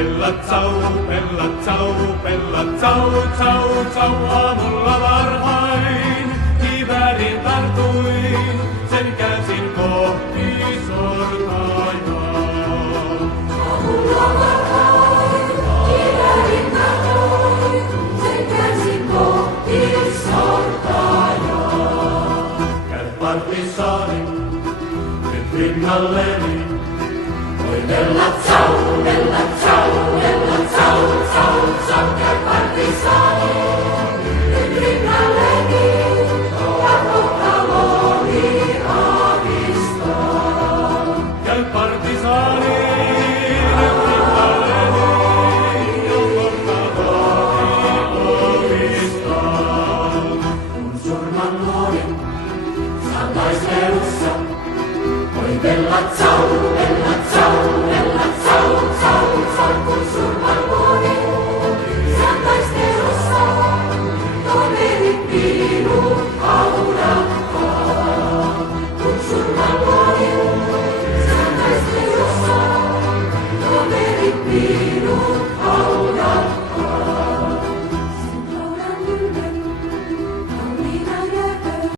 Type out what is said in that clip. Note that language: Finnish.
Bella Zau, Bella Zau, Bella Zau, Zau, Zau, aamulla varhain kiväärin tartuin, sen käsin kohti sortaajaa. Aamulla varhain kiväärin tartuin, sen käsin kohti sortaajaa. Käy partisaani, nyt rinnalleni. Oi Bella Zau, Bella Zau, Bella Zau, Zau, Zau, käy partisaani, nyt rinnalleni, ja kohtaloni aavistaa. Käy partisaani, nyt rinnalleni, ja kohtaloni aavistaa. Kun surman luodin, saan taistelussa, oi Bella Zau,